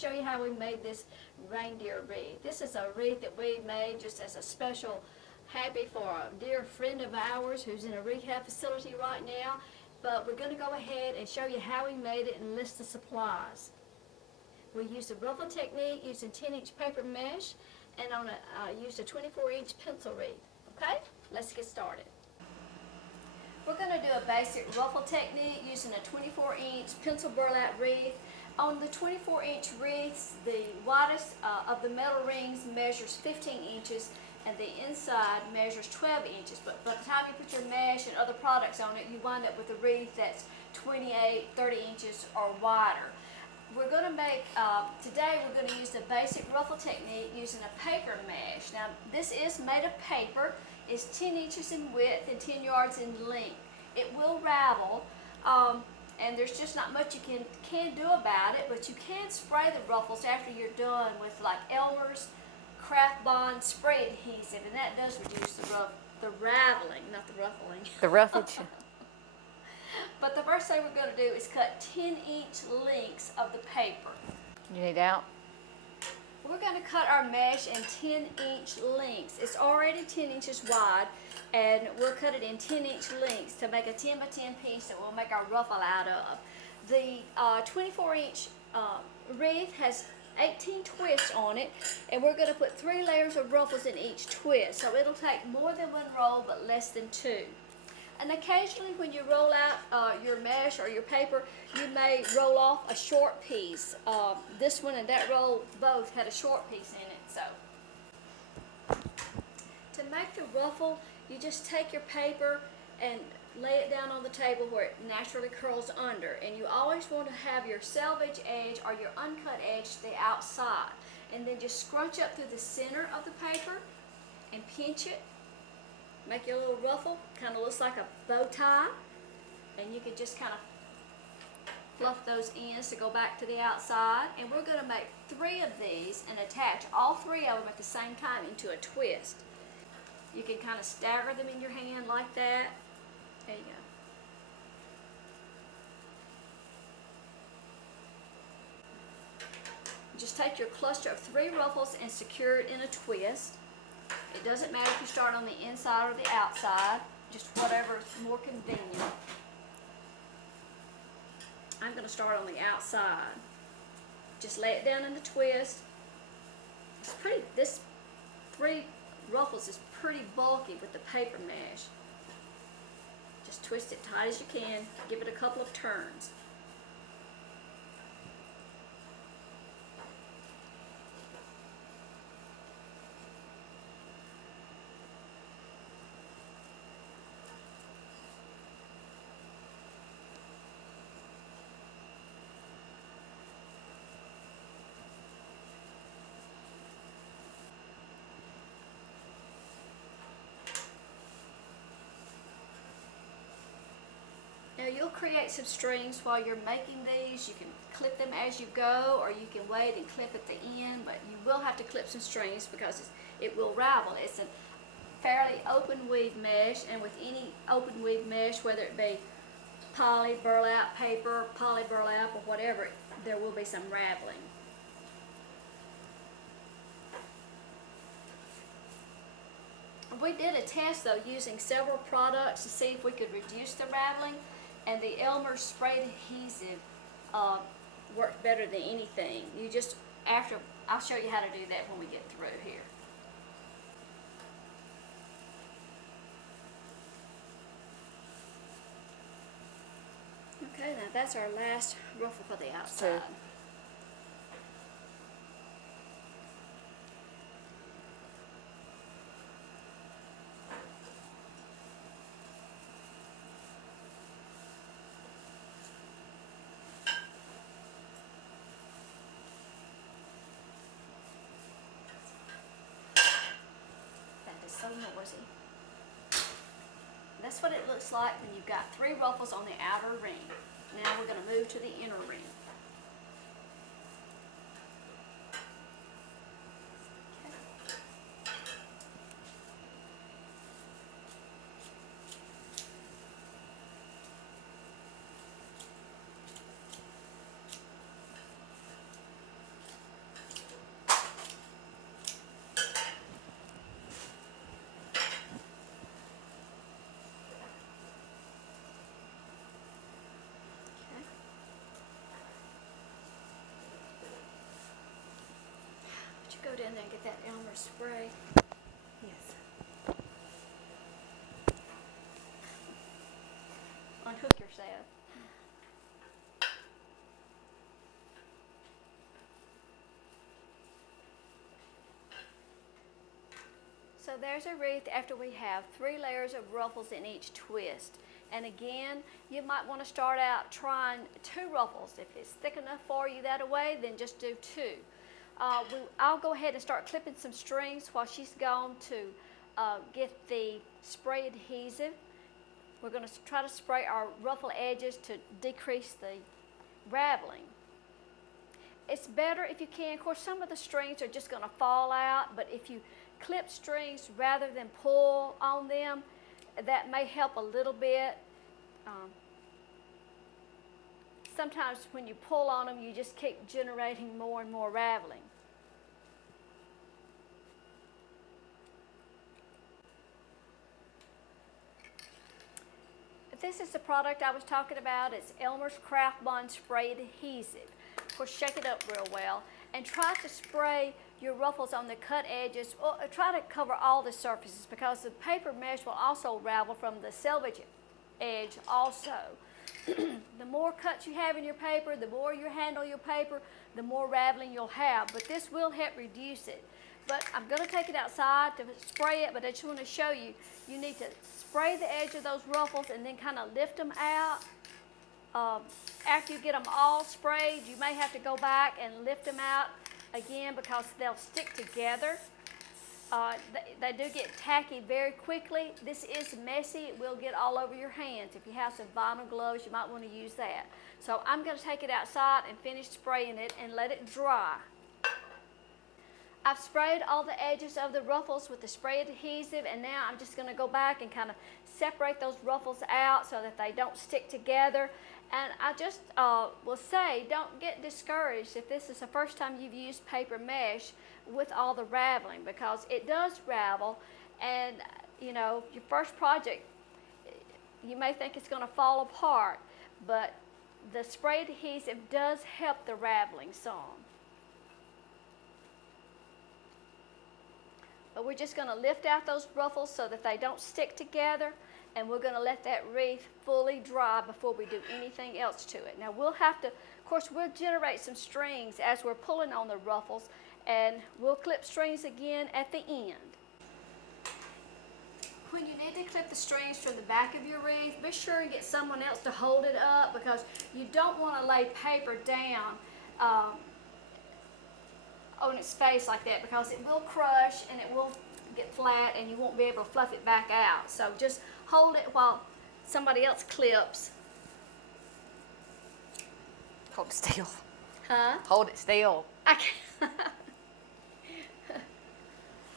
show you how we made this reindeer wreath. This is a wreath that we made just as a special happy for a dear friend of ours who's in a rehab facility right now. But we're going to go ahead and show you how we made it and list the supplies. We used the ruffle technique using 10-inch paper mesh and used a 24-inch pencil wreath. Okay, let's get started. We're going to do a basic ruffle technique using a 24-inch pencil burlap wreath. On the 24-inch wreaths, the widest of the metal rings measures 15 inches and the inside measures 12 inches. But by the time you put your mesh and other products on it, you wind up with a wreath that's 28, 30 inches or wider. We're going to make, today we're going to use the basic ruffle technique using a paper mesh. Now this is made of paper. It's 10 inches in width and 10 yards in length. It will ravel and there's just not much you can do about it, but you can spray the ruffles after you're done with like Elmer's Craft Bond spray adhesive, and that does reduce the raveling, not the ruffling. The ruffage. But the first thing we're going to do is cut 10-inch lengths of the paper. You need out? We're going to cut our mesh in 10-inch lengths. It's already 10 inches wide, and we'll cut it in 10-inch lengths to make a 10 by 10 piece that we'll make our ruffle out of. The 24-inch wreath has 18 twists on it, and we're going to put 3 layers of ruffles in each twist. So it'll take more than 1 roll, but less than 2. And occasionally when you roll out your mesh or your paper, you may roll off a short piece. This one and that roll both had a short piece in it. So to make the ruffle, you just take your paper and lay it down on the table where it naturally curls under. And you always want to have your selvage edge or your uncut edge to the outside. And then just scrunch up through the center of the paper and pinch it. Make your little ruffle, kind of looks like a bow tie, and you can just kind of fluff those ends to go back to the outside. And we're going to make 3 of these and attach all 3 of them at the same time into a twist. You can kind of stagger them in your hand like that. There you go. Just take your cluster of 3 ruffles and secure it in a twist. It doesn't matter if you start on the inside or the outside, just whatever is more convenient. I'm going to start on the outside. Just lay it down in the twist. It's pretty, this 3 ruffles is pretty bulky with the paper mesh. Just twist it tight as you can. Give it a couple of turns. Now you'll create some strings while you're making these. You can clip them as you go, or you can wait and clip at the end, but you will have to clip some strings because it will ravel. It's a fairly open weave mesh, and with any open weave mesh, whether it be poly, burlap, paper, poly burlap, or whatever, there will be some raveling. We did a test though using several products to see if we could reduce the raveling, and the Elmer's spray adhesive worked better than anything. You just, I'll show you how to do that when we get through here. Okay, now that's our last ruffle for the outside. So noisy. That's what it looks like when you've got 3 ruffles on the outer ring. Now we're going to move to the inner ring. go down there and get that Elmer spray. Yes. Unhook yourself. So there's a wreath after we have 3 layers of ruffles in each twist. And again, you might want to start out trying 2 ruffles. If it's thick enough for you that way, then just do 2. I'll go ahead and start clipping some strings while she's gone to get the spray adhesive. We're going to try to spray our ruffle edges to decrease the raveling. It's better if you can. Of course, some of the strings are just going to fall out, but if you clip strings rather than pull on them, that may help a little bit. Sometimes when you pull on them, you just keep generating more and more raveling. This is the product I was talking about. It's Elmer's Craft Bond Spray Adhesive. Of course, shake it up real well and try to spray your ruffles on the cut edges. Well, try to cover all the surfaces because the paper mesh will also ravel from the selvage edge also. The more cuts you have in your paper, the more you handle your paper, the more raveling you'll have. But this will help reduce it. But I'm going to take it outside to spray it, but I just want to show you, you need to spray the edge of those ruffles and then kind of lift them out. After you get them all sprayed, you may have to go back and lift them out again because they'll stick together. They do get tacky very quickly. This is messy. It will get all over your hands. If you have some vinyl gloves, you might want to use that. So I'm going to take it outside and finish spraying it and let it dry. I've sprayed all the edges of the ruffles with the spray adhesive, and now I'm just going to go back and kind of separate those ruffles out so that they don't stick together. And I just will say, don't get discouraged if this is the first time you've used paper mesh with all the raveling, because it does ravel, and you know, your first project, you may think it's going to fall apart, but the spray adhesive does help the raveling some. But we're just going to lift out those ruffles so that they don't stick together, and we're going to let that wreath fully dry before we do anything else to it. Now we'll have to, of course, we'll generate some strings as we're pulling on the ruffles, and we'll clip strings again at the end. When you need to clip the strings from the back of your wreath, be sure and get someone else to hold it up, because you don't want to lay paper down on its face like that, because it will crush and it will get flat and you won't be able to fluff it back out. So just hold it while somebody else clips. Hold it still. Huh? Hold it still. I can't.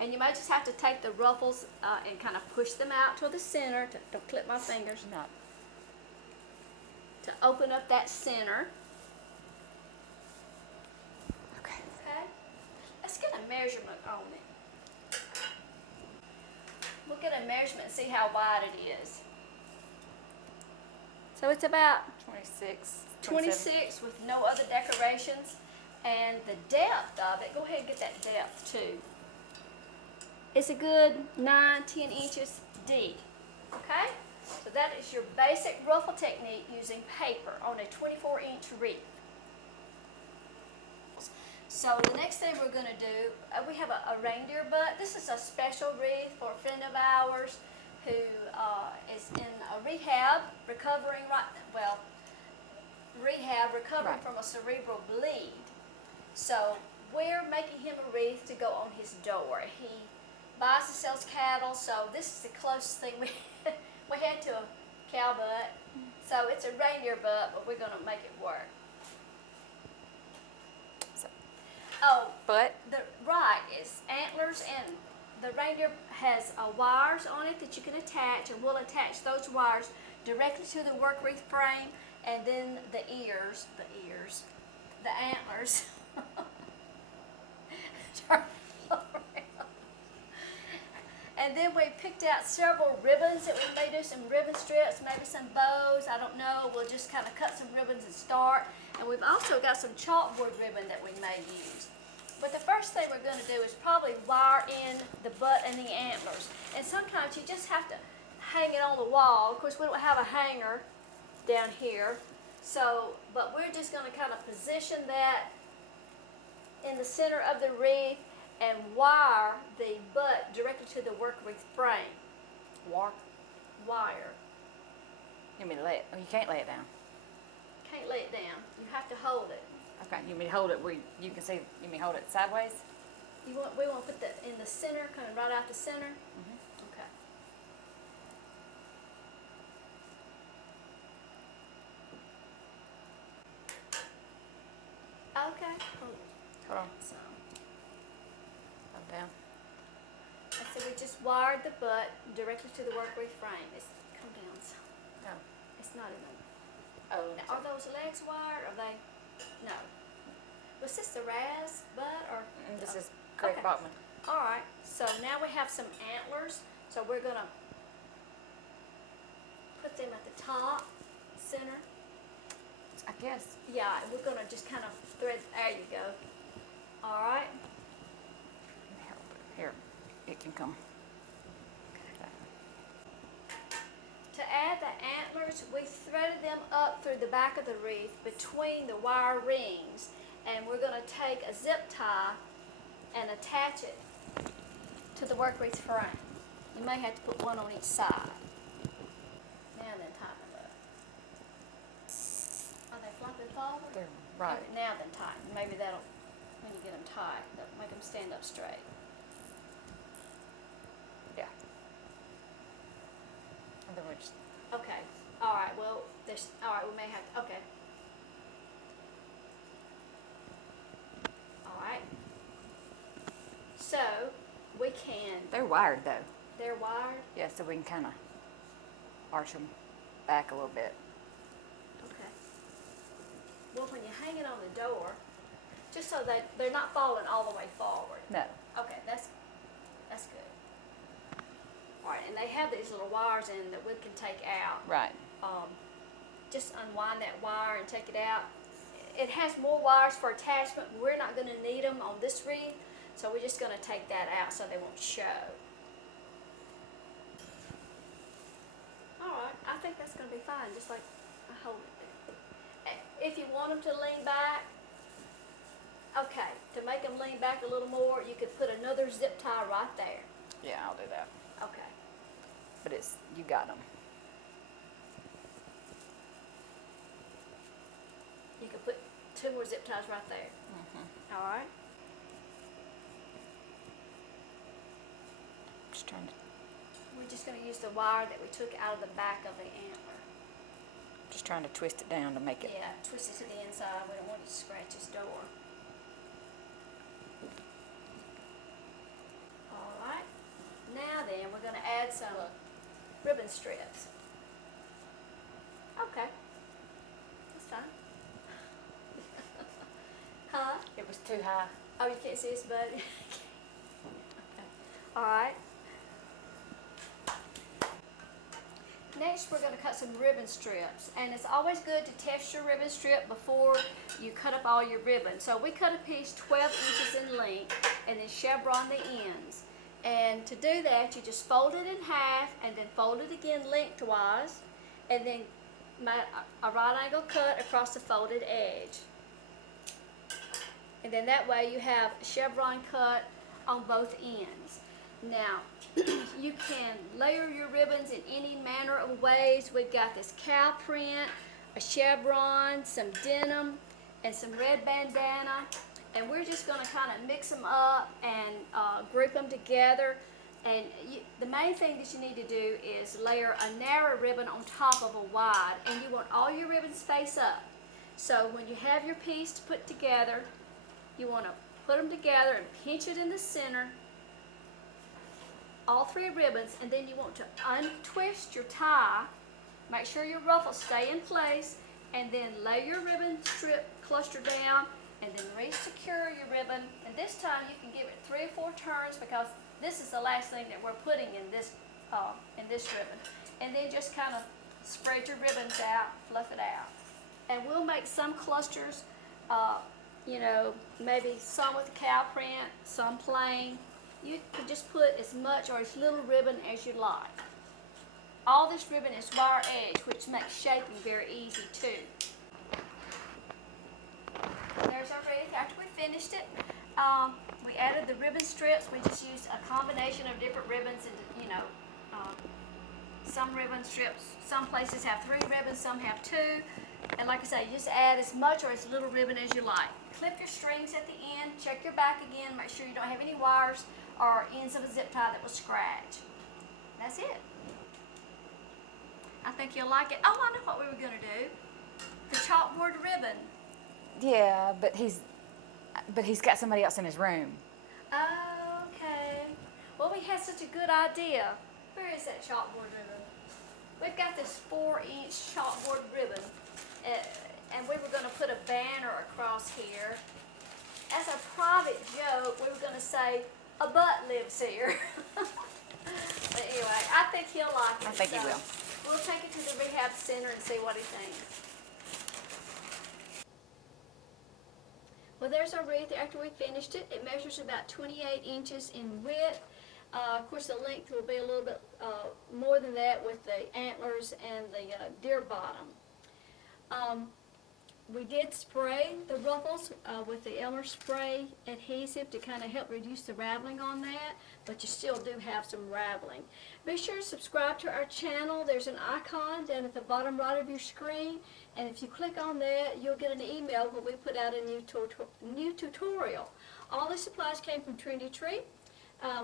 And you might just have to take the ruffles and kind of push them out to the center. Don't clip my fingers. No. To open up that center. Okay. Okay. Let's get a measurement on it. We'll get a measurement and see how wide it is. So it's about 26 with no other decorations. And the depth of it, go ahead and get that depth too. It's a good 9-10 inches deep. Okay? So that is your basic ruffle technique using paper on a 24-inch wreath. So the next thing we're going to do, we have a reindeer butt. This is a special wreath for a friend of ours who is in a rehab, recovering from a cerebral bleed. So we're making him a wreath to go on his door. He buys and sells cattle, so this is the closest thing we had to a cow butt. So it's a reindeer butt, but we're going to make it work. But It's antlers, and the reindeer has wires on it that you can attach, and we'll attach those wires directly to the work wreath frame, and then the antlers. And then we picked out several ribbons that we may do some ribbon strips, maybe some bows, I don't know. We'll just kind of cut some ribbons and start. And we've also got some chalkboard ribbon that we may use. But the first thing we're going to do is probably wire in the butt and the antlers. And sometimes you just have to hang it on the wall. Of course, we don't have a hanger down here. So, but we're just going to kind of position that in the center of the wreath and wire the butt directly to the work wreath frame. Wire. You mean lay it? Oh, you can't lay it down. Can't lay it down. You have to hold it. Okay. You mean hold it where you can see? You mean hold it sideways? We want to put that in the center, kind of right out the center. Okay. Okay. Hold on. So, Hold down. I said we just wired the butt directly to the work wreath frame. It's come down. So No. it's not in the. Oh. Now, are those legs wired? Are they? No. Was this the Raz butt or? This is Craig Okay. Bachman. All right. So now we have some antlers. So we're gonna put them at the top, center. I guess. Yeah, we're gonna just kind of thread. There you go. All right. Here, it can come. To add the antlers, we threaded them up through the back of the wreath between the wire rings, and we're going to take a zip tie and attach it to the work wreath frame. You may have to put one on each side. Now then, tighten them up. Are they flopping forward? They're right. Okay, now then tighten. Maybe that'll, when you get them tight, that'll make them stand up straight. Yeah. And then we just. Okay. All right. Well, there's. All right. We may have. Okay. All right. So we can. They're wired though. They're wired. Yeah, so we can kind of arch them back a little bit. Okay. Well, when you hang it on the door, just so that they're not falling all the way forward. No. Okay. That's good. All right. And they have these little wires in that we can take out. Right. Just unwind that wire and take it out. It has more wires for attachment. We're not going to need them on this wreath, so we're just going to take that out so they won't show. All right, I think that's going to be fine, just like I hold it there. If you want them to lean back, okay, to make them lean back a little more, you could put another zip tie right there. Yeah, I'll do that. Okay. But it's, you got them. You could put 2 more zip ties right there. All right. Just trying to. We're just going to use the wire that we took out of the back of the antler. Just trying to twist it down to make it. Yeah, twist it to the inside. We don't want it to scratch his door. All right. Now then, we're going to add some ribbon strips. Okay. That's fine. Huh? It was too high. Oh, you can't see his butt? Okay. All right. Next, we're going to cut some ribbon strips. And it's always good to test your ribbon strip before you cut up all your ribbon. So we cut a piece 12 inches in length and then chevron the ends. And to do that, you just fold it in half and then fold it again lengthwise. And then a right angle cut across the folded edge. And then that way you have a chevron cut on both ends. Now, you can layer your ribbons in any manner of ways. We've got this cow print, a chevron, some denim, and some red bandana. And we're just going to kind of mix them up and group them together. And the main thing that you need to do is layer a narrow ribbon on top of a wide. And you want all your ribbons face up. So when you have your piece put together, you want to put them together and pinch it in the center, all 3 ribbons, and then you want to untwist your tie, make sure your ruffles stay in place, and then lay your ribbon strip cluster down, and then re-secure your ribbon. And this time you can give it 3 or 4 turns because this is the last thing that we're putting in this ribbon. And then just kind of spread your ribbons out, fluff it out. And we'll make some clusters you know, maybe some with a cow print, some plain. You can just put as much or as little ribbon as you like. All this ribbon is wire edge, which makes shaping very easy too. There's our wreath. After we finished it, we added the ribbon strips. We just used a combination of different ribbons, and some ribbon strips, some places have 3 ribbons, some have 2. And like I say, you just add as much or as little ribbon as you like. Clip your strings at the end, check your back again, make sure you don't have any wires or ends of a zip tie that will scratch. That's it. I think you'll like it. Oh, I know what we were going to do. The chalkboard ribbon. Yeah, but he's got somebody else in his room. Oh, okay. Well, we had such a good idea. Where is that chalkboard ribbon? We've got this 4-inch chalkboard ribbon, and we were going to put a banner across here. As a private joke, we were going to say, a butt lives here. But anyway, I think he'll like it. I think he will. We'll take it to the rehab center and see what he thinks. Well, there's our wreath after we finished it. It measures about 28 inches in width. Of course, the length will be a little bit more than that with the antlers and the deer bottom. We did spray the ruffles with the Elmer spray adhesive to kind of help reduce the raveling on that, but you still do have some raveling. Be sure to subscribe to our channel. There's an icon down at the bottom right of your screen, and if you click on that, you'll get an email when we put out a new tutorial. All the supplies came from Trendy.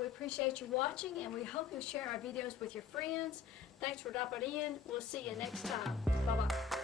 We appreciate you watching, and we hope you'll share our videos with your friends. Thanks for dropping in. We'll see you next time. Bye-bye.